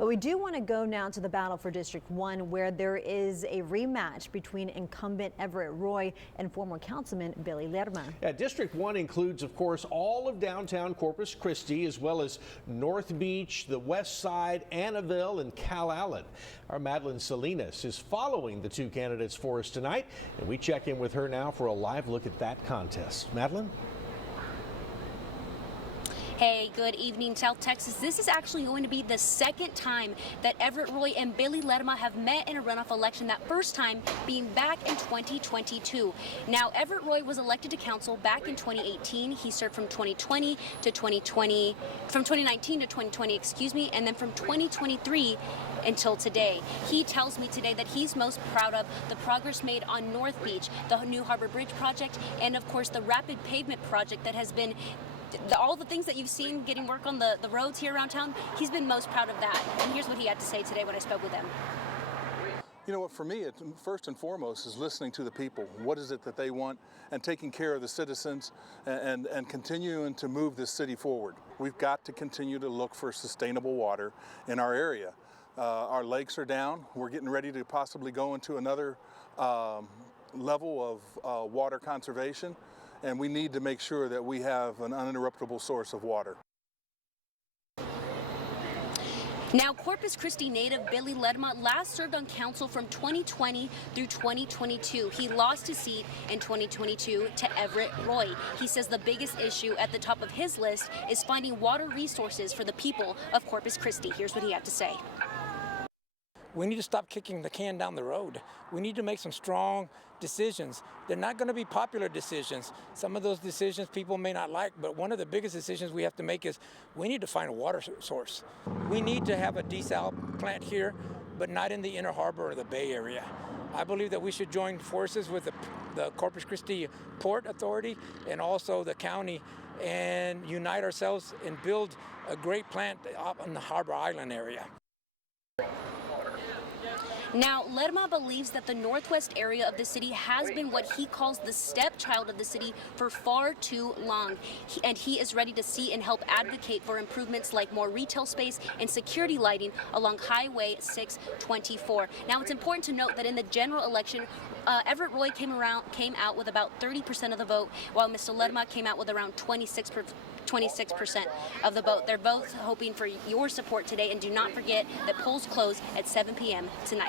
But we do want to go now to the battle for District 1, where there is a rematch between incumbent Everett Roy and former councilman Billy Lerma. Yeah, District 1 includes, of course, all of downtown Corpus Christi, as well as North Beach, the West Side, Annabelle, and Calallen. Our Madeline Salinas is following the two candidates for us tonight, and we check in with her now for a live look at that contest. Madeline? Hey, good evening, South Texas. This is actually going to be the second time that Everett Roy and Billy Lerma have met in a runoff election, that first time being back in 2022. Now, Everett Roy was elected to council back in 2018. He served from 2019 to 2020, excuse me, and then from 2023 until today. He tells me today that he's most proud of the progress made on North Beach, the new Harbor Bridge project, and of course the rapid pavement project that has been all the things that you've seen getting work on the roads here around town. He's been most proud of that. And here's what he had to say today when I spoke with him. You know what, for me, it first and foremost is listening to the people. What is it that they want, and taking care of the citizens and continuing to move this city forward. We've got to continue to look for sustainable water in our area. Our lakes are down. We're getting ready to possibly go into another level of water conservation. And we need to make sure that we have an uninterruptible source of water. Now, Corpus Christi native Billy Lerma last served on council from 2020 through 2022. He lost his seat in 2022 to Everett Roy. He says the biggest issue at the top of his list is finding water resources for the people of Corpus Christi. Here's what he had to say. We need to stop kicking the can down the road. We need to make some strong decisions. They're not going to be popular decisions. Some of those decisions people may not like, but one of the biggest decisions we have to make is we need to find a water source. We need to have a desal plant here, but not in the Inner Harbor or the Bay Area. I believe that we should join forces with the Corpus Christi Port Authority and also the county and unite ourselves and build a great plant up in the Harbor Island area. Now, Lerma believes that the northwest area of the city has been what he calls the stepchild of the city for far too long. And he is ready to see and help advocate for improvements like more retail space and security lighting along Highway 624. Now, it's important to note that in the general election, Everett Roy came out with about 30% of the vote, while Mr. Lerma came out with around 26% of the vote. They're both hoping for your support today, and do not forget that polls close at 7 p.m. tonight.